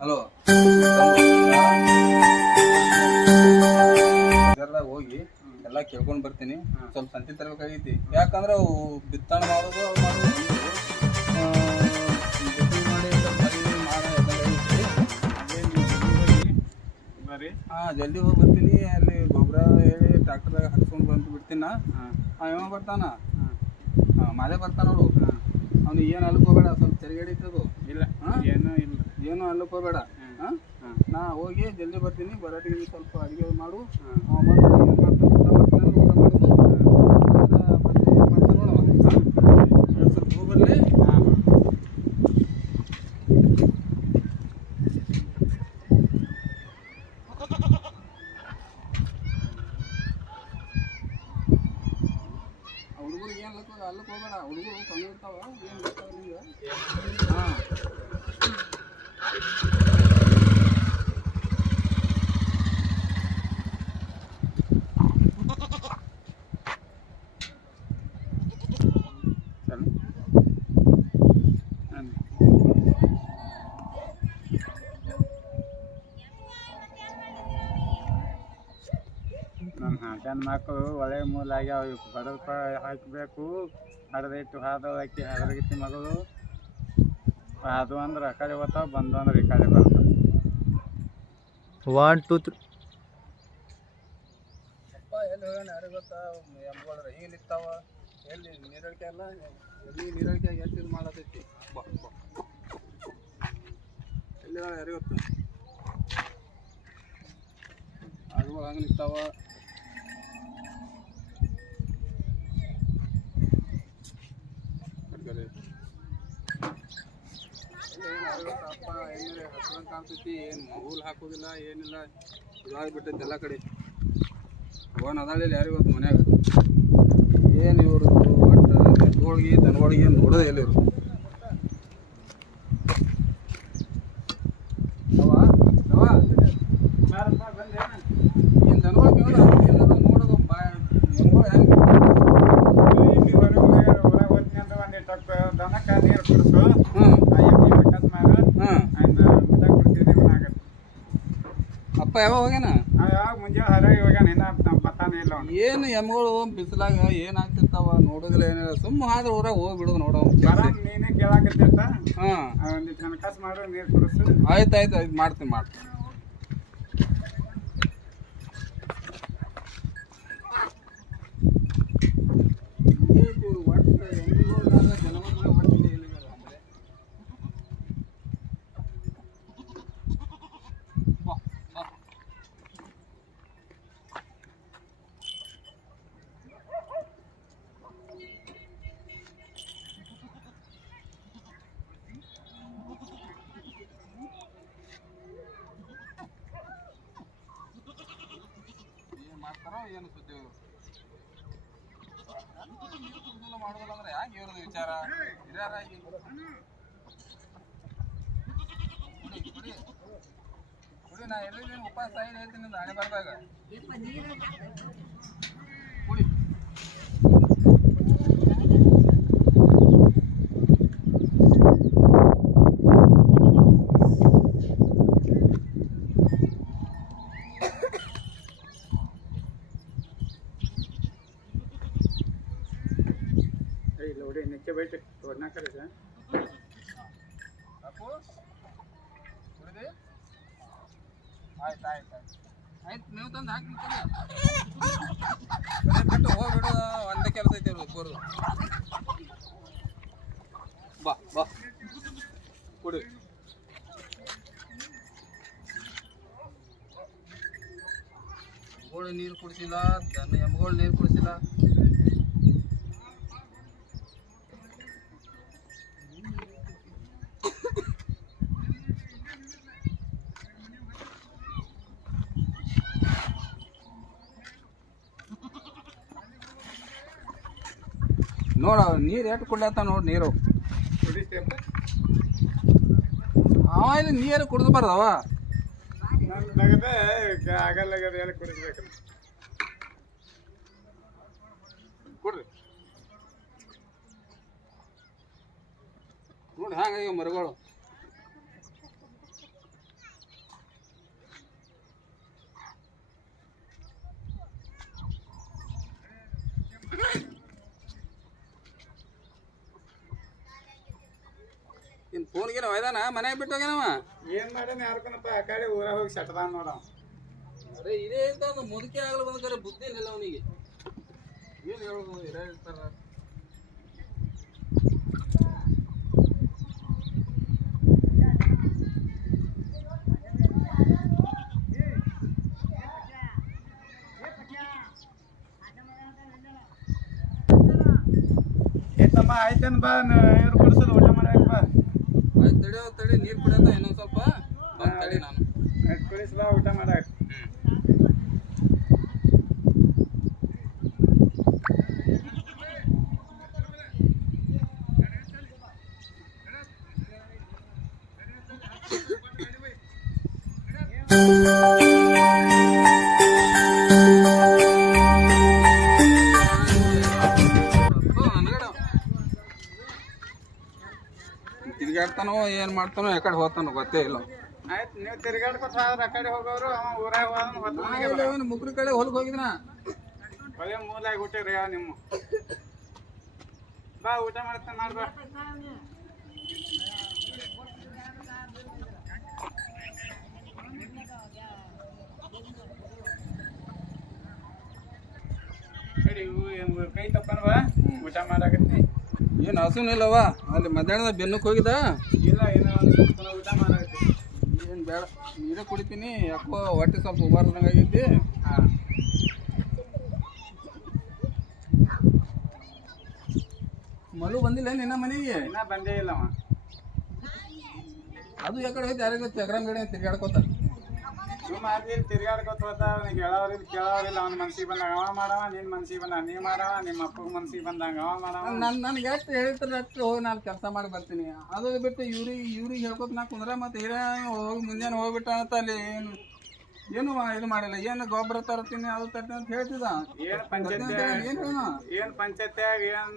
Hello ಹೋಗಿ ಎಲ್ಲ ಕೇಳ್ಕೊಂಡು ಬರ್ತೀನಿ. ಸ್ವಲ್ಪ ಸಂತಿ ತರಬೇಕಾಗೈತಿ. ಯಾಕಂದ್ರೆ ಅವು ಬಿತ್ತನೆ ಮಾಡೋದು ಅವು ಮಾಡೋದು ಮಾಡಿ ಜಲ್ದಿ ಹೋಗಿ ಬರ್ತೀನಿ. ಅಲ್ಲಿ ಗೊಬ್ಬರ ಹೇಳಿ ಟ್ರಾಕ್ಟರ್ದಾಗ ಹಾಕ್ಸ್ಕೊಂಡು ಬಂದು ಬಿಡ್ತೀನ. ಯಾವ ಬರ್ತಾನ ಮಳೆ ಬರ್ತಾನ ನೋಡು. ಅವ್ನು ಏನು ಅಲ್ಕೋಬೇಡ, ಸ್ವಲ್ಪ ತಿರುಗಾಡಿ ಇರ್ತದು ಇಲ್ಲ ಏನು ಅಲ್ಕೋಬೇಡ. ನಾ ಹೋಗಿ ಜಲ್ದಿ ಬರ್ತೀನಿ. ಬರೋಟಿಗೆ ಸ್ವಲ್ಪ ಅಡುಗೆ ಮಾಡು. ಬಂದು ಏನು ಮಾಡ್ತಾನೆ ಊಟ ಮಾಡ್ತಾನೆ, ಊಟ ಮಾಡಿದ್ದು ಸ್ವಲ್ಪ ಹೋಗ್ಬರ್ಲಿ. ಹುಡುಗರಿಗೆ ಏನು ಅಲ್ಲಕ್ಕೆ ಹೋಗ್ಬೇಡ. ಹುಡುಗರು ಕಮ್ಮಿ ಇರ್ತಾವ. ಏನು ಬರ್ತಾವ ನಿಂಗೆ? ನಮ್ಮ ಹಾಕನ್ ಮಕ್ಕಳು ಒಳ್ಳೆ ಮೂಲ ಆಗ್ಯಾವ. ಬಡಪ ಹಾಕಬೇಕು. ಹಡದಿಟ್ಟು ಹಾದು ಹಾಕಿ ಹಡಗಿತ್ತಿ ಮಗಳು ಅದು ಅಂದ್ರೆ ಆ ಕಡೆ ಬರ್ತಾವ, ಬಂದು ಅಂದ್ರೆ ಈ ಕಡೆ ಬರ್ತಾವ. 1 2 3 ಅಪ್ಪ ಎಲ್ಲಿ ಹೋಗೋಣ ಯಾರಿಗೆ ಗೊತ್ತಾ? ಎಂಬುದ್ರೆ ಈಗಲಿತ್ತಾವ ಎಲ್ಲಿ ನೀರಳಿಕೆ ಅಲ್ಲ, ಎಲ್ಲಿ ನೀರಳಿಕೆ ಎಷ್ಟು ಇದು ಮಾಡತೈತಿ. ಎಲ್ಲಿ ಯಾರಿಗೆ ಗೊತ್ತು? ಆಡುಗಳು ಹಂಗೆ ನಿಂತಾವ. ಅಪ್ಪ ಏನಿಲ್ಲ ಹಸ್ರಂಗೆ ಕಾಣ್ತೈತಿ. ಏನು ಹುಲ್ ಹಾಕೋದಿಲ್ಲ ಏನಿಲ್ಲ, ಇದಾಗ್ಬಿಟ್ಟೈತಿ ಎಲ್ಲ ಕಡೆ. ಅವನ್ ಅದಾಳಿಲ್ಲ ಯಾರಿಗೆ ಗೊತ್ತು ಮನ್ಯಾಗ. ಏನು ಇವರು ಒಟ್ಟು ಎತ್ತುಗಳಿಗೆ ದನಗಳಿಗೆ ಏನು ನೋಡೋದೇ ಇಲ್ಲ ಇವರು. ಏನು ದನಗಳಿಗೆ ಎಲ್ಲ ನೋಡೋದು ದನಗಳು ಹೆಂಗೆ ದನಕ್ಕೆ ನೀರು ಕುಡಿಸು. ಅಪ್ಪ ಯಾವಾಗ ಹೋಗ್ಯಾನ? ಯಾವಾಗ ಮುಂಜಾನೆ ಹರಾಗಿ ಹೋಗ್ಯಾನ, ಇನ್ನ ಬರ್ತಾನೆ ಇಲ್ಲ. ಏನು ಎಮ್ಗಳು ಬಿಸಿಲಾಗ ಏನಾಗ್ತಿರ್ತಾವ ನೋಡೋದಿಲ್ಲ ಏನಿಲ್ಲ. ಸುಮ್ಮ ಆದ್ರೆ ಊರಾಗ ಹೋಗ್ಬಿಡೋದು ನೋಡೋ. ನೀನೇ ಕೇಳಾಕತ್ತಿರ್ತ. ಒಂದಿಟ್ಟು ಹಣಕಾಸು ಮಾಡು, ನೀರು ಕುಡಿಸು. ಆಯ್ತು ಮಾಡ್ತೀನಿ. ಮಾಡ್ತಾರೋ ಏನು ಸುದ್ದಿ ಮಾಡೋದಿಲ್ಲ ಅಂದ್ರೆ ಯಾಕೆ ಇವ್ರದ್ದು ವಿಚಾರ ಹಿರಿಯರಾಗಿ ಕುಡಿ. ನಾ ಎಲ್ಲಿ ಉಪವಾಸ ಹೇಳ್ತೀನಿ ಹಣೆ ಬರ್ದಾಗ ಕುಡಿ. नीचे बैठे तोड़ना करे सर आपको कुड़ी ಆಯ್ತು ನೀವು ತಂದು ಹಾಕಿ ಹೋಗ್ಬಿಡು. ಒಂದೇ ಕೆಲಸ ಐತೆ ಒಬ್ಬರದು. ಬಾ ಕುಡಿ. ಎಮ್ಗಳು ನೀರು ಕುಡಿಸಿಲ್ಲ, ಎಮ್ಗಳು ನೀರು ಕುಡಿಸಿಲ್ಲ. ನೋಡ ನೀರು ಎಷ್ಟು ಕುಡ್ಲತ್ತ ನೋಡಿ. ನೀರು ಅವ ಇಲ್ಲಿ ನೀರು ಕುಡಿದ್ಬಾರ್ದವ. ಆಗಲ್ಲ ಎಲ್ಲ ಕುಡಿಸ್ಬೇಕು. ಕೊಡ್ರಿ ನೋಡಿ ಹ್ಯಾಂಗ ಮರಗಳು ಆಕಿನ ಫೋನ್ಗೇನ ಒಯ್ದಾನ ಮನ್ಯಾಗ ಬಿಟ್ಟು ಹೋಗ್ಯಾನವ. ಏನ್ ಮಾಡ್ಯಾನ ಯಾರ್ಕನಪ್ಪ ಆ ಕಡೆ ಊರಾಗ ಹೋಗಿ ಸೆಟ್ದಾನ ನೋಡ. ಅರೆ ಇದೇ ಇರ್ತಾವ ಮುದುಕಿ ಆಗಲು ಬಂದ್ರೆ ಬುದ್ಧಿ ಇಲ್ಲ ಅವನಿಗೆ. ಏನು ಹೇಳೋದು ಇರ ಇರ್ತಾರ. ಏತಮ್ಮ ಆಯ್ತೇನ್ ಬಾ ನೀರು ಕುಡಿಸೋದು ಊಟ ಮಾಡಕ್ ಬಾ. ಆಯ್ತು ತಡಿ ನೀರು ಕುಡಿಯತ್ತ ಇನ್ನೊಂದು ಸ್ವಲ್ಪ ಬಂದು ತಡಿ ನಾನು ಕುಡಿಸ್ ಬಾ ಊಟ ಮಾಡಕ್. ತಿರ್ಗಾಡ್ತಾನೋ ಏನ್ ಮಾಡ್ತಾನೋ ಯಾಕಡೆ ಹೋಗ್ತಾನೋ ಗೊತ್ತೇ ಇಲ್ಲ. ಆಯ್ತು ನೀವು ತಿರ್ಗಾಡ್ಕೊತ ಹೋದ್ರ ಆ ಕಡೆ ಹೋಗೋರು ಅವ ಊರಾಗ ಹೋದ ಮುಕ್ರಿ ಕಡೆ ಹೊಲಕ್ಕೆ ಹೋಗಿದ್ನ. ಒಳ್ಳೆ ಮೂಲಾಗಿ ಊಟಿರಿ ನಿಮ್ಮ ಬಾ ಊಟ ಮಾಡ್ತಾನೆ ಮಾಡ್ಬಾ. ಕೈ ತಪ್ಪನ್ ಬಾ ಊಟ ಮಾಡಾಕತ್ತಿ. ಏನು ಹಸುನಿಲ್ಲವ ಅಲ್ಲಿ ಮಧ್ಯಾಹ್ನದ ಬೆನ್ನಕ್ಕೆ ಹೋಗಿದ. ಇಲ್ಲ ಏನೋ ಒಂದು ಊಟ ಮಾಡಾಕತ್ತಿ. ಏನು ಬೇಡ ನೀರೇ ಕುಡಿತೀನಿ ಯಾಕೋ ಹೊಟ್ಟೆ ಸ್ವಲ್ಪ ಉಬಾರ್ದಂಗೆ ಆಗೈತಿ. ಹಾಂ ಮಳು ಬಂದಿಲ್ಲ ನಿನ್ನ ಮನೆಗೆ? ಇನ್ನೂ ಬಂದೇ ಇಲ್ಲವ. ಅದು ಯಾಕಡೆ ಹೋಯ್ತು ಯಾರಿಗೆ ಗೊತ್ತು. ಎಗ್ರಾಮ್ ಗಡೆ ತಿರ್ಗಾಡ್ಕೋತ ಸುಮ್ಮ ಅಲ್ಲಿ ತಿರ್ಗಾಡ್ಕೊತ ಹೋದ. ಅವ್ನಿಗೆ ಹೇಳೋರಿಲ್ಲ ಕೇಳೋರಿಲ್ಲ. ಅವ್ನ ಮನ್ಸಿಗೆ ಬಂದಾಗ ಅವ ಮಾಡವ, ನಿನ್ನ ಮನ್ಸಿಗೆ ಬಂದಾಗ ನೀ ಮಾಡವ, ನಿಮ್ಮ ಅಪ್ಪನ ಮನ್ಸಿಗೆ ಬಂದಾಗ ಅವ ಮಾಡವ. ನನಗೆ ಎಷ್ಟು ಹೇಳಿರ್ತಾರೆ ಅಷ್ಟು ಹೋಗಿ ನಾನು ಕೆಲಸ ಮಾಡಿ ಬರ್ತೀನಿ. ಅದು ಬಿಟ್ಟು ಇವ್ರಿಗೆ ಹೇಳ್ಕೊತ ನಾ ಕುಂದ್ರೆ ಮತ್ತೆ ಹಿರಿಯ ಹೋಗಿ ಮುಂಜಾನೆ ಹೋಗ್ಬಿಟ್ಟ ಅಂತ ಅಲ್ಲಿ ಏನು ಇದು ಮಾಡಿಲ್ಲ. ಏನು ಗೊಬ್ಬರ ತರ್ತೀನಿ ಅದು ತರ್ತೀನಿ ಅಂತ ಹೇಳ್ತಿದ್ದ. ಏನು ಪಂಚಾಯತ್ಯಾಗ ಏನು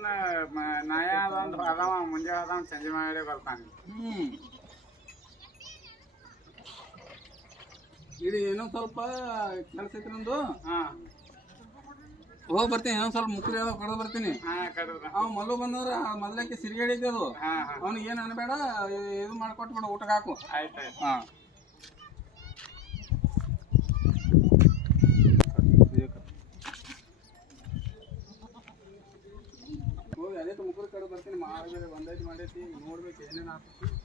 ನ್ಯಾಯ ಅದೊಂದು ಅದಾವ. ಮುಂಜಾನೆ ಅದಾವ ಸಂಜೆ ಮಾಡಿ ಬರ್ತಾನೆ. ಇಡೀ ಇನ್ನೊಂದು ಸ್ವಲ್ಪ ಕೆಲಸ ಐತಿ ನಂದು. ಹಾಂ ಹೋಗಿ ಬರ್ತೀನಿ. ಇನ್ನೊಂದು ಸ್ವಲ್ಪ ಮುಕ್ರಿ ಅದ ಕಡ್ದು ಬರ್ತೀನಿ. ಅವ್ ಮಲ್ಲು ಬಂದವ್ರ ಮೊದ್ಲಕ್ಕೆ ಸಿರಿಗೇಡಿದ್ದೆ ಅದು. ಅವ್ನಿಗೆ ಏನು ಅನ್ಬೇಡ ಇದು ಮಾಡ್ಕೊಟ್ಬಿಡ ಊಟಕ್ಕೆ ಹಾಕು. ಆಯ್ತು ಹಾಂ ಹೋಗಿ ಅದೇ ಮುಕ್ರಿ ಕಡ್ದು ಬರ್ತೀನಿ. ಮಾಡಿ ಒಂದೈದು ಮಾಡೈತಿ ನೋಡ್ಬೇಕು ಏನೇನು ಆಗ್ತೈತಿ.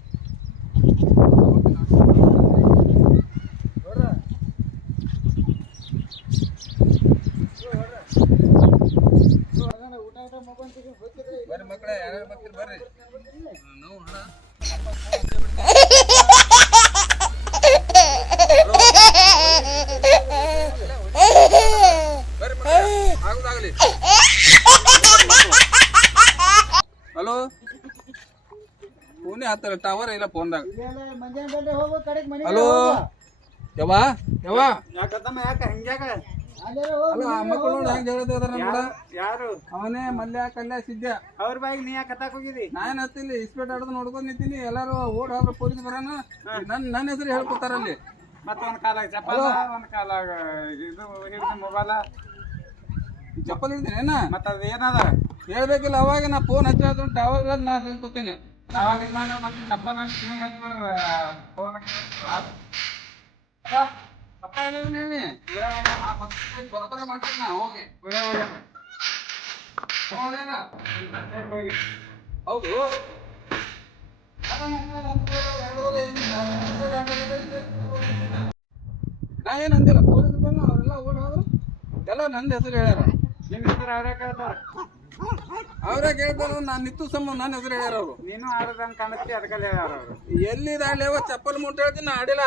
ಬರ್ರಿ ಮಕ್ಕಳೇ ಯಾರ್ಯಾರು ಬರ್ತೀರಿ ಬರ್ರಿ. ನಾವು ಹಣ ಬರ್ರಿ ಮಕ್ಕಳೇ ಆಗುದಾಗಲಿ. ಹಲೋ ಫೋನೇ ಹತ್ತರ ಟವರ್ ಇಲ್ಲ ಫೋನ್ದಾಗ. ಹಲೋ ಯವ್ವ ಯಾಕತ್ತಮ್ಮ ಯಾಕೆ ಹಿಂಗ್ಯಾಕ ಅಲ್ಲ ಮಕ್ಕಳು ನೋಡಿ ಹೆಂಗೆ ಹೇಳ್ತಿದಾರ ನೋಡ. ಯಾರು ಅವನೇ ಮಲ್ಯ ಕಲ್ಯ ಸಿದ್ಧ. ಅವ್ರ ಬಾಯಿಗೆ ನೀ ಯಾಕೆ ಕತ್ತಾಕ್ ಹೋಗಿದಿ? ನಾನು ಹತ್ತಿಲ್ಲಿ ಇಸ್ಪೇಟ್ ಆಡೋದು ನೋಡ್ಕೊಂಡು ನಿಂತೀನಿ. ಎಲ್ಲಾರು ಓಡ್ ಹೋದ್ರ ಪೊಲೀಸ್ ಬರೋಣ ನನ್ನ ಹೆಸರು ಹೇಳ್ಕೊತಾರಲ್ಲಿ. ಮತ್ತೆ ಒಂದ್ ಕಾಲಾಗ ಚಪ್ಪಲ, ಒಂದ್ ಕಾಲಾಗ ಇದು ಹಿಡಿದು ಮೊಬೈಲ, ಚಪ್ಪಲ್ ಹಿಡ್ತೀನಿ ಏನ. ಮತ್ತ ಅದ ಏನದ ಹೇಳ್ಬೇಕಿಲ್ಲ. ಅವಾಗ ನಾ ಫೋನ್ ಹಚ್ಚೋದು ಟವರ್ ನಾ ಹೇಳ್ಕೊತೀನಿ. ಅವಾಗ ಮತ್ತೆ ಚಪ್ಪಲ ಹೌದು ನಾ ಏನು ಅಂದಿಲ್ಲ. ಪೊಲೀಸ್ ಬಂದು ಅವರೆಲ್ಲ ಓಡ್ ಹೋದ್ರು. ಎಲ್ಲ ನನ್ನ ಹೆಸರು ಹೇಳ್ಯಾರ. ನಿಮ್ ಹೆಸರು ಅವ್ರೇ ಕೇಳ್ತಾರ. ಅವ್ರೇ ಕೇಳ್ತಾರ. ನಾನು ನಿತ್ತು ಸಂಬಂಧ ನನ್ನ ಹೆಸರು ಹೇಳ್ಯಾರ ಅವರು. ನೀನು ಆಡದಂಗೆ ಕಾಣಿಸ್ತಿ ಅದಕ್ಕಲ್ಲಿ ಹೇಳ್ಯಾರ ಅವರು. ಎಲ್ಲಿದಾಗಲೇವ ಚಪ್ಪಲ್ ಮುಟ್ಟು ಹೇಳ್ತೀನಿ ಆಡಿಲ್ಲ.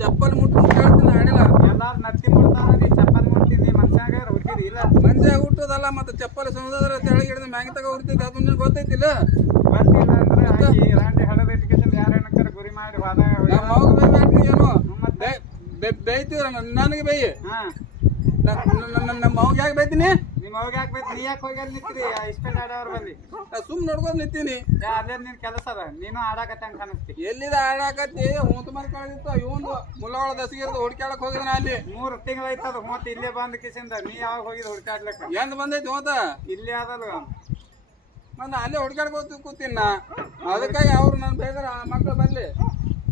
ಚಪ್ಪಲ್ ಮುಟ್ಟು ಹೇಳ್ತೀನಿ ಆಡಿಲ್ಲ. ಎಲ್ಲಾರು ನತ್ತಿ ಮುಡ್ತಾವ. ನೀ ಚಪ್ಪಲ್ ಮುಡ್ತೀನಿ ಮನ್ಸಾಗ ಹುಟ್ಟಿದಿ ಇಲ್ಲ. ಮನ್ಸಾಗ ಹುಟ್ಟೋದಲ್ಲ ಮತ್ತೆ ಚಪ್ಪಲ್ ಸಮುದ್ರ ತೆಳಗೆ ಹಿಡಿದು ಮ್ಯಾಂಗ ತಗ ಹುಡ್ತಿದ್ದೆ. ಅದು ನಿನ್ಗೆ ಗೊತ್ತೈತಿಲ್ಲ. ಬಂದಿಲ್ಲ ಅಂದ್ರೆ ಹಾಕಿ ರಾಂಡಿ ಹಡದ ಎಜುಕೇಶನ್ ಯಾರು ಏನಕ್ಕಾರ ಗುರಿ ಮಾಡಿ ಹೋದಾಗ ನಮ್ಮ ಮಗ ಬೇಯ್ಬೇಕ್ರಿ ಏನು ಬೇಯ್ತೀವ್ರ ನನಗೆ ಬೇಯಿ. ಹಾಂ ನಮ್ಮ ಮಗ ಯಾಕೆ ಬೈತೀನಿ? ನಿಮ್ಮ ಅವಾಗ ಯಾಕೆ ಬೇಕು? ನೀ ಯಾಕೆ ಹೋಗಿ ಅಲ್ಲಿ ನಿಂತ್ರಿ ಇಷ್ಟೊಂದು ಆಡೋರು ಬಂದು? ಸುಮ್ ನೋಡ್ಕೊಂಡು ನಿಂತೀನಿ. ಅಲ್ಲೇ ನಿನ್ ಕೆಲಸ ಅದ. ನೀನು ಆಡಾಕತ್ತೆ ಹಂಗೆ ಕಾಣಿಸ್ತಿ. ಎಲ್ಲಿದ ಆಡಾಕತ್ತಿ ಹೊಂತ ಮರ ಕಳೆದಿತ್ತು. ಇವೊಂದು ಮುಲ್ಲವಾಳ ದಸಗಿರ್ದು ಹುಡ್ಕ್ಯಾಡಕ್ ಹೋಗಿದ್ನ ಅಲ್ಲಿ. 3 ತಿಂಗಳು ಐತದ ಹೋತ ಇಲ್ಲೇ ಬಂದ ಕಿಸಿಂದ. ನೀ ಯಾವಾಗ ಹೋಗಿದ್ ಹುಡ್ಕಾಡ್ಲಕ್ಕ? ಎಂದ್ ಬಂದೈತಿ ಹೋತ ಇಲ್ಲೇ ಅದಲ್ಲ ಮತ್ತೆ ಅಲ್ಲೇ ಹುಡ್ಕ್ಯಾಡ್ಕೋತ ಕೂತೀನಿ ನಾ. ಅದಕ್ಕಾಗಿ ಅವ್ರು ನಾನು ಬೇಕಾದ್ರೆ ಆ ಮಕ್ಳು ಬರ್ಲಿ,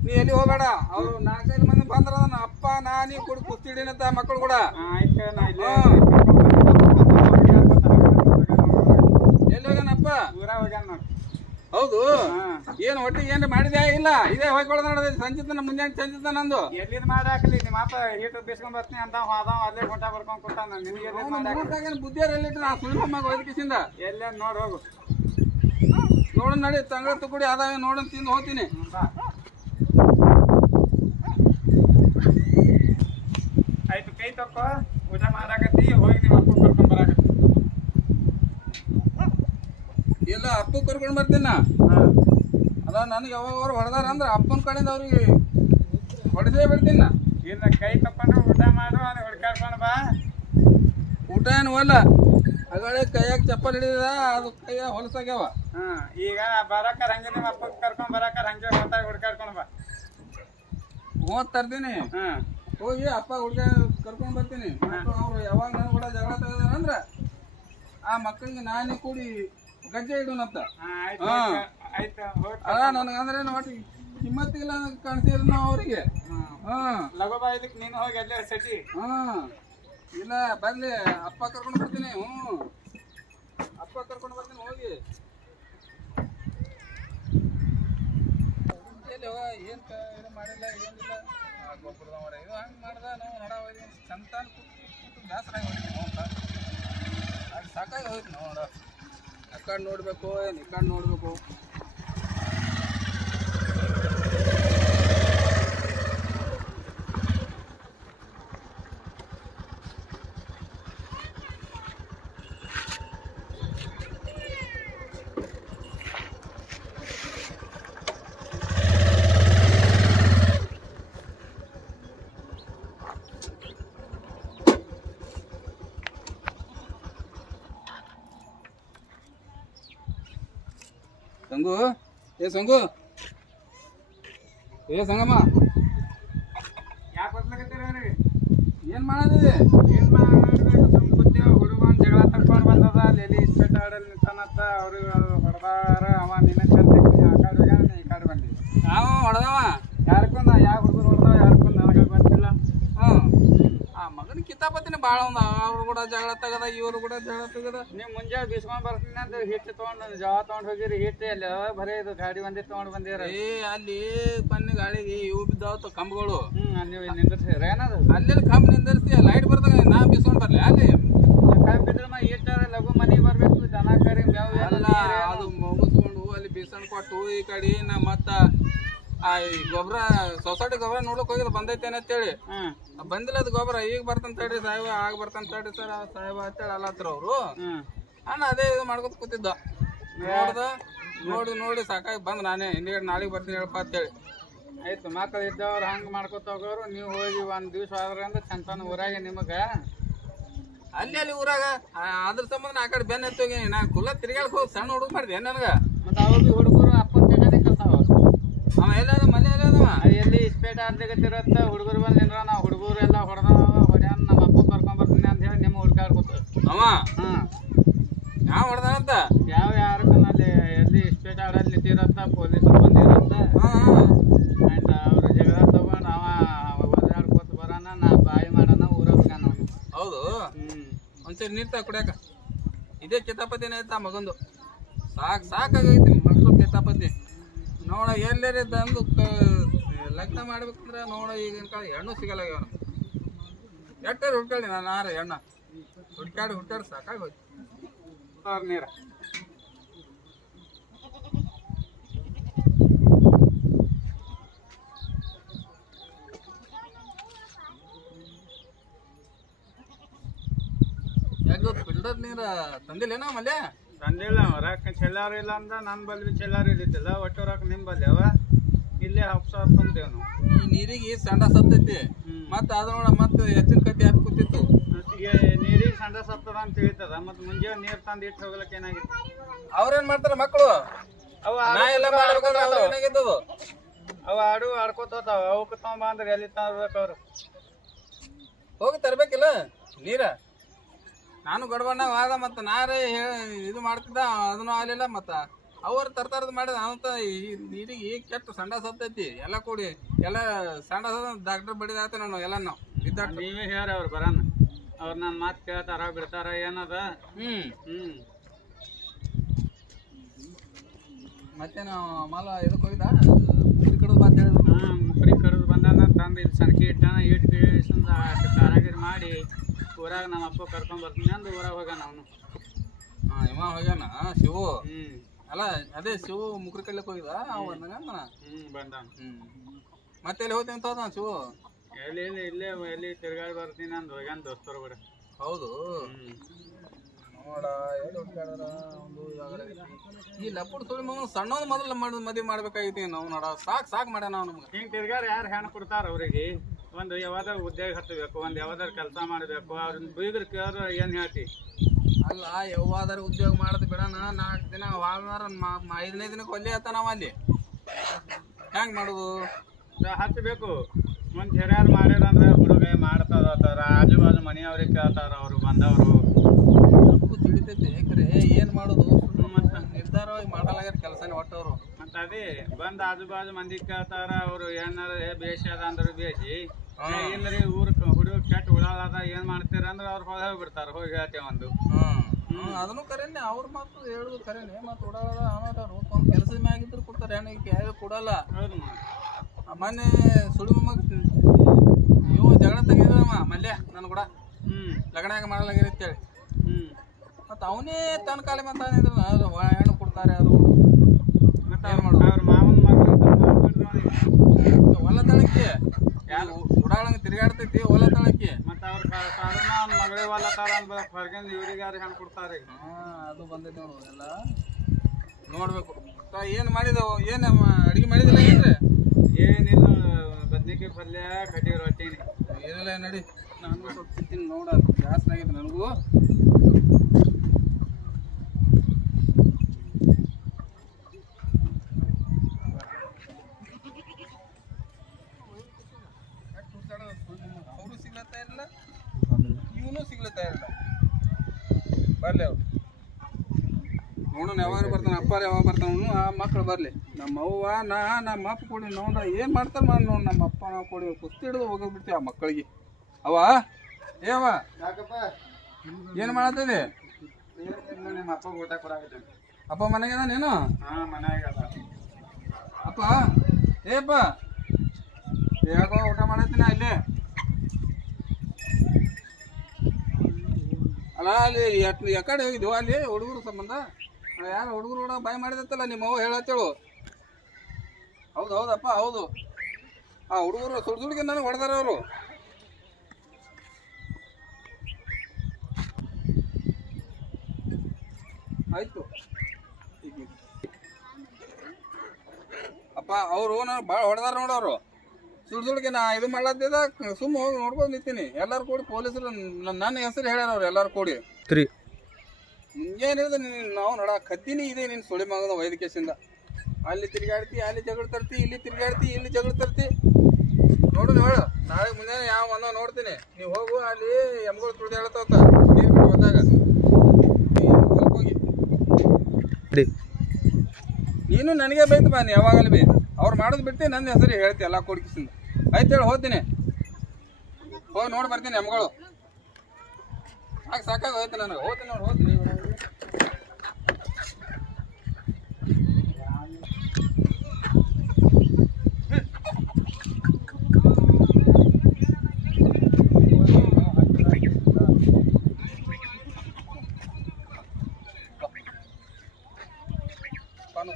ನೀ ಎಲ್ಲಿ ಹೋಗಬೇಡ. ಅವ್ರು 4-5 ಮಂದಿ ಬಂದ್ರ ಅಪ್ಪ ನಾನಿ ಕೂಡ ಕುಸ್ತಿಡಿನಂತ ಮಕ್ಕಳು ಕೂಡ. ಆಯ್ತು ನಾ ಇಲ್ಲಿ ಎಲ್ಲಿ ಹೋಗ್ಯಾನಪ್ಪ? ಊರ ಹೋಗ್ಯಾನ ನೋಡಿ. ಹೌದು, ಏನು ಒಟ್ಟಿಗೆ ಏನ್ರ ಮಾಡಿದ್ಯಾ? ಇಲ್ಲ, ಇದೇ ಹೋಗ್ಕೊಳ್ಳೋದು ನೋಡೋದು. ಸಂಜಿತನ ಮುಂಜಾನೆ ಸಂಜಿತ ನಂದು ಎಲ್ಲಿದ್ ಮಾಡಾಕಲಿ ನಿಮ್ಮ ಅಪ್ಪ ಹೀಟು ಬಿಸ್ಕೊಂಡ್ ಬರ್ತೀನಿ ಅಂತ ಹೋದ ಅಲ್ಲೇ ಹೊಂಟ ಬರ್ಕೊಂಡ್ ಕೊಟ್ಟಾನ. ನಿನಗೆ ಬುದ್ಧಿಯರ್ ಎಲ್ಲಿಟ್ರ ನಾ ಸುಳ್ಳು ವೈದ್ಯಕಿಸಿಂದ ಎಲ್ಲೇ ನೋಡಿ ಹೋಗು. ನೋಡು ನಡಿ, ತಂಗಳ ತುಕುಡಿ ಅದಾವ ನೋಡನ್ ತಿಂದು ಹೋಗ್ತೀನಿ. ಆಯ್ತು, ಕೈ ತಕ್ಕೋ, ಊಟ ಮಾಡಾಕತ್ತಿ, ಹೋಗಿ ನಿಮ್ಮ ಅಪ್ಪ ಕರ್ಕೊಂಡ್ ಬರಾಕತ್ತಿ. ಇಲ್ಲ, ಅಪ್ಪ ಕರ್ಕೊಂಡು ಬರ್ತೀನಿ. ಅದ ನನಗೆ ಯಾವಾಗ ಹೊಡೆದಾರ ಅಂದ್ರೆ ಅಪ್ಪನ ಕಡೆಯಿಂದ ಅವ್ರಿಗೆ ಹೊಡೆಸೇ ಬಿಡ್ತೀನಿ ನಾ. ಇಲ್ಲ, ಕೈ ತಕೊಂಡು ಊಟ ಮಾಡು, ಅದು ಹುಡ್ಕಾಡ್ಕೊಂಡು ಬಾ. ಊಟ ಏನು ಅಲ್ಲ, ಅಗಳೇ ಕೈಯಾಗ ಚಪ್ಪಲ್ ಹಿಡಿದ, ಅದು ಕೈಯಾಗ ಹೊಲಸಾಗ್ಯಾವ. ಈಗ ಬರಾಕರ್ ಹಂಗೆ ನಿಮ್ಮ ಅಪ್ಪ ಕರ್ಕೊಂಡ್ ಬರಾಕರ್ ಹಂಗೆ ಹೊತ್ತಾಗ ಹುಡ್ಕಾಡ್ಕೊಂಡು ಬಾ. ಹೋದ್ ತರ್ತೀನಿ. ಹೋಗಿ ಅಪ್ಪ ಹುಡ್ಗ ಕರ್ಕೊಂಡ್ ಬರ್ತೀನಿ. ಅವ್ರು ಯಾವಾಗ ನನ್ ಕೂಡ ಜಗಳ ತೆಗದಾರಂದ್ರ ಆ ಮಕ್ಕಳಿಗೆ ನಾನೇ ಕೂಡಿ ಗಜ್ಜೆ ಇಡೋಣಂತ. ಅದ ನನಗಂದ್ರೆ ಒಟ್ಟು ಕಿಮ್ಮತ್ತಿಲ್ಲ ಕಾಣಿಸಿದ್ರು ನಾವು ಅವ್ರಿಗೆ. ಲಘು ಬಾ, ಇದಕ್ಕೆ ನೀನು ಹೋಗಿ ಅಲ್ಲೇ ಸಟಿ. ಇಲ್ಲ, ಬರ್ಲಿ, ಅಪ್ಪ ಕರ್ಕೊಂಡು ಬರ್ತೀನಿ. ಅಪ್ಪ ಕರ್ಕೊಂಡು ಬರ್ತೀನಿ. ಹೋಗಿ ಏನ್ ಇದು ಮಾಡಿಲ್ಲ, ಏನಿಲ್ಲ. ಗೊಬ್ಬರದ ಮರ ಇದು ಹಂಗೆ ಮಾಡ್ದ. ನಾವು ನೋಡ ಚಂತಾನ ಕೂತು ಬೇಸರ ಆಗಿ ಹೋಗ್ತೀವಿ. ಅದು ಸಾಕಾಗಿ ಹೋಯ್ತು. ನಾವು ನೋಡ ಆ ಕಡೆ ನೋಡ್ಬೇಕು, ಏನು ಈ ಕಡೆ ನೋಡ್ಬೇಕು. ಸಂಗು, ಸಂಗು, ಸಂಗಮ್ಮ, ಯಾಕೆ ಬರ್ಲಕತ್ತೀರ ಅವ್ರಿಗೆ? ಏನ್ ಮಾಡೋದಿದೆ? ಏನ್ ಮಾಡ್ಬೇಕು? ಸುಮ್ ಕೂತೇವ. ಹುಡುಗನ್ ಜಗಳ ತಕ್ಕೊಂಡು ಬಂದದ, ಅಲ್ಲಿ ಎಲ್ಲಿ ಇಸ್ಪೇಟ್ ಆಡಲ್ಲಿ ನಿಂತಾನತ್ತ. ಅವ್ರಿಗೆ ಹೊಡೆದಾರ. ಅವ ನಿನ್ನ ಚಂದ ಆ ಕಡೆ ಹೋಗ್ಯಾನ, ಈ ಕಡೆ ಬಂದಿ. ಯಾವ ಹೊಡೆದವ? ಯಾರಕ್ಕೂ ನಾ ಯಾವ ಹುಡುಗರು ಹೊಡೆದವ ಯಾರಕ್ಕೂ ನನಗೆ ಬಂದಿಲ್ಲ. ಆ ಮಗನ ಕಿತಾಪತಿನ ಭಾಳ ಒಂದ. ಅವ್ರು ಕೂಡ ಜಗಳ ತಗದ, ಇವ್ರು ಕೂಡ ಜಗಳ ತಗದ. ನೀವು ಮುಂಜಾನೆ ಬಿಸ್ಕೊಂಡ್ ಬರ್ತೀನಿ ಅಂತ ಹಿಟ್ಟು ತೊಗೊಂಡು ಜವ ತೊಗೊಂಡು ಹೋಗಿರಿ. ಹಿಟ್ಟು ಎಲ್ಲ ಬರೀ ಇದು ಗಾಡಿ ಬಂದಿ ತೊಗೊಂಡು ಬಂದಿರ. ಅಲ್ಲಿ ಪನ್ನಿ ಗಾಳಿಗೆ ಇವು ಬಿದ್ದಾವತ್ತು ಕಂಬಗಳು. ನೀವು ನಿಂದಿರ್ಸಿರ ಏನದು? ಅಲ್ಲಿ ಕಂಬ ನಿಂದಿರ್ಸಿ ಲೈಟ್ ಬರ್ದಾಗ ನಾ ಬಿಸ್ಕೊಂಡ್ ಬರ್ಲಿ. ಅಲ್ಲಿ ಕಂಬ ಬಿದ್ರೆ ಹಿಟ್ಟಾರ ಲಘು ಮನೆಗೆ ಬರ್ಬೇಕು. ದನ ಕರಿ ಮೇವು ಎಲ್ಲ ಅದು ಮುಗಿಸ್ಕೊಂಡು ಅಲ್ಲಿ ಬಿಸಣ್ ಕೊಟ್ಟು ಈ ಕಡೆ ನಾ ಮತ್ತ ಈ ಗೊಬ್ಬರ ಸೊಸೈಟಿ ಗೊಬ್ಬರ ನೋಡಕ್ ಹೋಗಿದ್ ಬಂದೈತೇನೆ ಅಂತೇಳಿ ಬಂದಿಲ್ಲ. ಅದು ಗೊಬ್ಬರ ಈಗ ಬರ್ತಾನ ತಡ್ರಿ ಸಾಹೇಬ, ಆಗ ಬರ್ತಾನ ತಡ್ರಿ ಸರ್ ಸಾಹೇಬ ಅಂತೇಳಿ ಅಲ್ಲತ್ರ ಅವ್ರು. ಅಣ್ಣ ಅದೇ ಇದು ಮಾಡ್ಕೊತ ಕೂತಿದ್ದ. ನೋಡಿ ಸಾಕಾಗಿ ಬಂದ್ ನಾನೇ ಹಿಂದಿಗಡೆ ನಾಳೆಗೆ ಬರ್ತೀನಿ ಹೇಳಪ್ಪ ಅಂತೇಳಿ. ಆಯ್ತು, ಮಕ್ಕಳು ಇದ್ದವ್ರು ಹಂಗೆ ಮಾಡ್ಕೊತ ಹೋಗೋರು. ನೀವು ಹೋಗಿ ಒಂದು ದಿವ್ಸ ಆದ್ರೆ ಅಂದ್ರೆ ಚಂತನ ಊರಾಗೆ ನಿಮಗೆ ಅಲ್ಲಿ ಊರಾಗ ಅದ್ರ ಸಂಬಂಧ ಆ ಕಡೆ ಬೆನ್ನ ಎತ್ತೋಗಿ ನಾ ಕುಲ್ಲ ತಿರ್ಗಾಳಕ್ ಹೋಗಿ ಸಣ್ಣ ಹುಡುಗ ಮಾಡಿದೆ ನನಗ. ಮತ್ತೆ ಅವಾಗ ಹುಡುಗರು ಅಪ್ಪನ ಜಗದೇ ಕಲ್ತಾವ. ಅವ ಎಲ್ಲದ ಮನೆ ಎಲ್ಲದವ ಎಲ್ಲಿ ಇಸ್ಪೇಟ್ ಆಡ್ಲಿಗತ್ತಿರತ್ತ. ಹುಡುಗರು ಬಂದಿದ್ರ ನಾವು ಹುಡುಗರು ಎಲ್ಲ ಹೊಡ್ಯಾನ ನಮ್ಮ ಅಪ್ಪ ಕರ್ಕೊಂಡ್ ಬರ್ತೀನಿ ಅಂತ ಹೇಳಿ ನಿಮ್ಮ ಹುಡ್ಕಾಡ್ಕೊತ ಅವ. ಯಾವ ಹೊಡೆದಂತ ಯಾವ ಯಾರಕ್ಕಲ್ಲಿ ಎಲ್ಲಿ ಇಸ್ಪೇಟ್ ಆಡಲ್ಲಿ ನಿಂತಿರತ್ತ. ಪೊಲೀಸರು ಬಂದಿರತ್ತ. ಆಯ್ತು, ಅವ್ರ ಜಗಳ ತಗೊಂಡು ಅವ ಒದಾಡ್ಕೊತ ಬರೋಣ. ನಾ ಬಾಯಿ ಮಾಡೋಣ ಊರ ಹೋಗ್ಯಾನ ಅವನು. ಹೌದು, ಒಂದ್ಸರಿ ನೀರ್ತಾ ಕುಡಿಯಾಕ. ಇದೇ ಕಿತಾಪತಿನೇ ಐತ ಮಗಂದು. ಸಾಕಾಗೈತಿ ಮಕ್ಕಳು ಕಿತಾಪತಿ. ನೋಡ ಎಲ್ಲೇ ತಂದು ಲಗ್ನ ಮಾಡ್ಬೇಕಂದ್ರೆ ನೋಡ ಈಗಿನ ಕಾಲ ಹೆಣ್ಣು ಸಿಗಲ್ಲ. ಅವನು ಎಟ್ಟಾರು ಹುಡ್ಕಾಡಿ ನಾನು ಆರ ಹೆಣ್ಣ ಹುಡ್ಕಾಡಿ ಸಾಕಾಗಿ ಹೋಯ್ತು. ನೀರ ಯಾಕೆ ಫಿಲ್ಟರ್ ನೀರ ತಂದಿಲ್ಲೇನ ಮಲ್ಯ? ತಂದಿಲ್ಲ. ರೊಕ್ಕ ಚೆಲ್ಲಾರ ಇಲ್ಲ ಅಂದ ನನ್ನ ಬಲ್ಲಿ ಚೆಲ್ಲಾರ ಇದ್ದಿಲ್ಲ. ಒಟ್ಟು ರೊಕ್ಕ ನಿಮ್ಮ ಬಲ್ಲಿ ಅವ. ಇಲ್ಲೇ ಹಪ್ಸಾರ ತುಂಬ್ತೇವೆ ನಾವು. ಈ ನೀರಿಗೆ ಸಂಡ ಸತ್ತೈತಿ. ಮತ್ತೆ ಅದ ನೋಡ ಮತ್ತೆ ಹೆಚ್ಚಿನ ಕತ್ತಿ ಹಾಕಿ ಕೂತಿತ್ತು. ನೀರಿಗೆ ಸಂಡ ಸತ್ತದ ಅಂತ ತಿಳಿತದ. ಮತ್ತೆ ಮುಂಜಾನೆ ನೀರು ತಂದು ಇಟ್ಟು ಹೋಗ್ಲಿಕ್ಕೆ ಏನಾಗಿತ್ತು? ಅವ್ರೇನ್ ಮಾಡ್ತಾರ ಮಕ್ಕಳು? ಅವ ಆಡ್ಕೋತಾವ. ಅವಕ್ಕೆ ತಗೊಂಬ ಅಂದ್ರೆ ಎಲ್ಲಿ ತರ್ಬೇಕು ಅವ್ರು? ಹೋಗಿ ತರ್ಬೇಕಿಲ್ಲ ನೀರ. ನಾನು ಗಡ್ಬಣ್ಣ ವಾದ. ಮತ್ತು ನಾರೇ ಇದು ಮಾಡ್ತಿದ್ದ, ಅದನ್ನು ಆಗಲಿಲ್ಲ. ಮತ್ತು ಅವ್ರು ತರ್ತಾರದ್ ಮಾಡಿದ ಅಂತ ನೀರಿಗೆ ಕೆಟ್ಟ ಸಂಡಾಸ ಹತ್ತೈತಿ ಎಲ್ಲ ಕೂಡಿ ಎಲ್ಲ ಸಂಡಾಸ ಡಾಕ್ಟರ್ ಬಡಿದಾತ ನಾನು ಎಲ್ಲ ನಾವು ಇದ್ದ ನೀವೇ ಹೇಳ್ರಿ ಅವ್ರು ಬರೋಣ ಅವ್ರು ನನ್ನ ಮಾತು ಕೇಳ್ತಾರ ಬಿಡ್ತಾರ ಏನದ ಮತ್ತೆ ನಾವು ಮಾಲ ಇದಕ್ಕೆ ಹೋಗಿದ್ದ ಮುಕ್ರಿ ಕಡದು ಮಾತು ಹೇಳಿದ್ರು ಮುಕ್ರಿ ಕಡ್ದು ಬಂದಾನ ತಂದು ಇಲ್ಲಿ ಸಣ್ಕಿ ಇಟ್ಟಾನ ಇಟ್ಟು ಕಾರಾಗಿರಿ ಮಾಡಿ ಊರಾಗ ನಮ್ಮ ಅಪ್ಪ ಕರ್ಕೊಂಡ್ ಬರ್ತೀನಿ ಅಂದು ಊರಾಗ ಹೋಗ್ಯಾನ ಅವನು ಇವ ಹೋಗ್ಯಾನ ಶಿವು ಅಲ್ಲ ಅದೇ ಶಿವು ಮುಕ್ರಿ ಕಡ್ಲಿಕ್ಕೆ ಹೋಗಿದ ಅವ ಬಂದಂಗ ಬಂದಾನ ಮತ್ತೆ ಎಲ್ಲಿ ಹೋಗ್ತೀನಿ ಅಂತ ಹೋದ ಶಿವು ಎಲ್ಲಿ ಇಲ್ಲೇ ಎಲ್ಲಿ ತಿರ್ಗಾಡಿ ಬರ್ತೀನಿ ಅಂದ್ ಹೋಗ್ಯಾನ ದೋಸ್ತರು ಕೂಡ ಹೌದು ನೋಡ ಎಲ್ಲಿ ಹುಡ್ಕಾಡರ ಒಂದು ಈ ಲಪ್ಪುಡ್ ಸುಳಿ ಮಗನ ಸಣ್ಣವನು ಮೊದಲು ಮದುವೆ ಮಾಡ್ಬೇಕಾಗಿತ್ತು ನಾವು ನೋಡ ಸಾಕು ಮಾಡ್ಯಾನ ನಾವು ನಮ್ಗೆ ಹಿಂಗೆ ತಿರ್ಗಾಡಿ ಯಾರು ಹೆಣ್ಣು ಕೊಡ್ತಾರ ಅವ್ರಿಗೆ ಒಂದು ಯಾವ್ದಾರು ಉದ್ಯೋಗ ಹತ್ತಬೇಕು ಒಂದು ಯಾವ್ದಾರು ಕೆಲಸ ಮಾಡಬೇಕು ಅವ್ರನ್ನ ಬೀಗ್ರ ಕೇಳಿದ್ರೆ ಏನು ಹೇಳ್ತಿ ಅಲ್ಲ ಯಾವ್ದಾರು ಉದ್ಯೋಗ ಮಾಡೋದು ಬಿಡೋಣ 4 ದಿನ ವಾರ 5ನೇ ದಿನಕ್ಕೆ ಒಲ್ಲೆ ಆತ ನಾವು ಅಲ್ಲಿ ಹೆಂಗೆ ಮಾಡೋದು ಹಚ್ಚಬೇಕು ಒಂದು ಹಿರಿಯರು ಮಾಡ್ಯಾರಂದ್ರೆ ಹುಡುಗ ಮಾಡ್ತದ ಆಜು ಬಾಜು ಮನೆಯವ್ರಿಗೆ ಕೇಳ್ತಾರ ಅವರು ಬಂದವರು ತಿಳಿತೈತಿ ಯಾಕ್ರೆ ಏನು ಮಾಡೋದು ಮತ್ತು ನಿರ್ಧಾರವಾಗಿ ಮಾಡಲಾಗ್ಯಾರ ಕೆಲಸನೇ ಒಟ್ಟವರು ಮತ್ತು ಅದೇ ಬಂದು ಆಜು ಬಾಜು ಮಂದಿ ಕೇಳ್ತಾರ ಅವರು ಏನಾರ ಬೇಸಿ ಅದ ಅಂದ್ರೆ ಬೇಸಿ ಇಲ್ಲರಿ ಊರ್ ಹುಡುಗ ಕೆಟ್ಟ ಉಳಾದ ಏನ್ ಮಾಡ್ತೀರ ಅಂದ್ರೆ ಅವ್ರು ಹೋಗಿ ಬಿಡ್ತಾರ ಹೋಗಿ ಹೇಳ್ತೇವೆ ಒಂದು ಅದನ್ನು ಕರೇನೆ ಅವ್ರ ಮಾತು ಹೇಳುದು ಕರೇನೆ ಮತ್ತು ಉಡಾದ ಆಮೇಲೆ ಒಂದು ಕೆಲಸದ ಮ್ಯಾಗಿದ್ರು ಕೊಡ್ತಾರೆ ಹೆಣ್ಣಿಗೆ ಯಾರು ಕೊಡಲ್ಲ ಹೌದು ಮೊನ್ನೆ ಸುಳಿಮು ಮಗ ಇವು ಜಗಳ ತೆಗಿದವ ಮಲ್ಯ ನಾನು ಕೂಡ ಲಗ್ನಾಗ ಮಾಡಲಾಗಿರಿ ಅಂತೇಳಿ ಮತ್ತು ಅವನೇ ತನ್ನ ಕಾಲಿ ಮಾತಾಡಿದ್ರು ಹೆಣ್ಣು ಕೊಡ್ತಾರೆ ಅವರು ಏನು ಮಾಡೋದು ಅವ್ರ ಮಾವನ ಮಗಳು ಹೊಲ ತಳಕ್ಕೆ ಉಡಾಳಂಗೆ ತಿರುಗಾಡ್ತೈತಿ ಹೊಲ ತಳಕ್ಕೆ ಮತ್ತು ಅವ್ರ ಸಾಧಾರಣ ಮಗಳೇ ಹೊಲತಾರ ಅಂತ ಹೊರಗಿಂದ ಇವ್ರಿಗೆ ಯಾರು ಹೆಣ್ಣು ಕೊಡ್ತಾರೆ ಅದು ಬಂದೈತಿ ನೋಡು ಎಲ್ಲ ನೋಡ್ಬೇಕು ಏನು ಮಾಡಿದೆವು ಏನು ಅಡುಗೆ ಮಾಡಿದಿಲ್ಲ ಏನ್ರಿ ಏನಿಲ್ಲ ಬದ್ನಿಕಾಯಿ ಪಲ್ಯ ಕಟ್ಟಿ ರೊಟ್ಟಿನಿ ಏನಿಲ್ಲ ನಡಿ ನಾನು ಸ್ವಲ್ಪ ತಿಂತೀನಿ ನೋಡ ಜಾಸ್ತಿ ಆಗೈತೆ ನನಗೂ ಅವರು ಸಿಗ್ಲತ್ತಾ ಇರಲಿಲ್ಲ ಇವನು ಸಿಗ್ಲತ್ತಾ ಇರಲಿಲ್ಲ ಬರ್ಲಿ ಅವ್ರು ನೋಡೋಣ ಯಾವಾಗ ಬರ್ತಾನೆ ಅಪ್ಪಾರ ಯಾವಾಗ ಬರ್ತಾನು ಆ ಮಕ್ಳು ಬರಲಿ ನಮ್ಮ ಅವ್ವ ನಮ್ಮ ಅಪ್ಪ ಕೊಡಿ ನೋಡ ಏನು ಮಾಡ್ತಾರೆ ಮಾಡಿ ನೋಡಿ ನಮ್ಮ ಅಪ್ಪ ನಾವು ಕೊಡಿ ಕುಸ್ತಿ ಹಿಡಿದು ಹೋಗೋಗ್ಬಿಡ್ತೀವಿ ಆ ಮಕ್ಕಳಿಗೆ ಅವ ಏವ ಯಾಕಪ್ಪ ಏನು ಮಾಡತ್ತದೆ ನಿಮ್ಮ ಅಪ್ಪ ಊಟ ಕೊಡಾಕತ್ತೇನೆ ಅಪ್ಪ ಮನೆಗೆ ನೀನು ಹಾಂ ಮನ್ಯಾಗ ಅಪ್ಪ ಏಪ್ಪ ಯಾಕೋ ಊಟ ಮಾಡತ್ತೀನಿ ಅಲ್ಲಿ ಅಲ್ಲ ಅಲ್ಲಿ ಯಾಕಡೆ ಹೋಗಿದ್ವು ಅಲ್ಲಿ ಹುಡುಗರು ಸಂಬಂಧ ಯಾರು ಹುಡುಗರು ಕೂಡ ಬಾಯ್ ಮಾಡಿದತ್ತಲ್ಲ ನಿಮ್ಮ ಅವ್ವ ಹೇಳತ್ತೇಳು ಹೌದು ಹೌದಪ್ಪ ಹೌದು ಆ ಹುಡುಗರು ಸುಡ್ದುಡ್ಗೆ ನನಗೆ ಹೊಡೆದಾರ ಅವರು ಆಯ್ತು ಅಪ್ಪ ಅವರು ನಾನು ಭಾಳ ಹೊಡೆದಾರ ನೋಡೋರು ಸುಡ್ದುಡ್ಗೆ ನಾ ಇದು ಮಾಡ್ಲತ್ತಿದ್ದ ಸುಮ್ಮ ಹೋಗಿ ನೋಡ್ಕೊಂಡು ನಿಂತೀನಿ ಎಲ್ಲರೂ ಕೂಡಿ ಪೊಲೀಸರು ನನ್ನ ಹೆಸರು ಹೇಳ್ಯಾರ ಅವ್ರು ಎಲ್ಲರೂ ಕೂಡಿ ಮುಂಜಾನೆ ನಾವು ನೋಡ ಕದ್ದಿನಿ ಇದೆ ನಿನ್ನ ಸುಳಿ ಮಗನ ವೈದ್ಯಕೇಶಿಂದ ಅಲ್ಲಿ ತಿರುಗಾಡ್ತಿ ಅಲ್ಲಿ ಜಗಳ ತರ್ತಿ ಇಲ್ಲಿ ತಿರುಗಾಡ್ತಿ ಇಲ್ಲಿ ಜಗಳ ತರ್ತಿ ನೋಡು ಹೇಳು ನಾಳೆ ಮುಂಜಾನೆ ಯಾವ ಒಂದ ನೋಡ್ತೀನಿ ನೀವು ಹೋಗು ಅಲ್ಲಿ ಎಮ್ಗಳು ತುಳಿದು ಹೇಳ್ತಾವ ನೀರು ಬಿಟ್ಟು ಬಂದಾಗ ಹೋಗಿ ನೀನು ನನಗೆ ಬೈತು ಬಾ ನೀ ಯಾವಾಗಲೂ ಬೈ ಅವ್ರು ಮಾಡೋದು ಬಿಟ್ಟು ನನ್ನ ಹೆಸರು ಹೇಳ್ತಿ ಎಲ್ಲ ಕೊಡ್ಕಿಸಿಂದ ಆಯ್ತು ಹೇಳಿ ಹೋಗ್ತೀನಿ ಹೋಗಿ ನೋಡಿ ಬರ್ತೀನಿ ಎಮ್ಗಳು ಸಾಕಾಗಿ ಹೋಯ್ತು ನನಗೆ ಹೋಗ್ತೀನಿ ನೋಡಿ ಹೋಗ್ತೀನಿ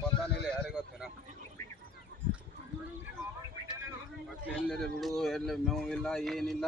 ಬಂದಾನಿಲ್ಲ ಯಾರಿಗೆ ಗೊತ್ತೇನ ಮತ್ತೆ ಎಲ್ಲರಿ ಬಿಡು ಎಲ್ಲ ಮೇವು ಇಲ್ಲ ಏನಿಲ್ಲ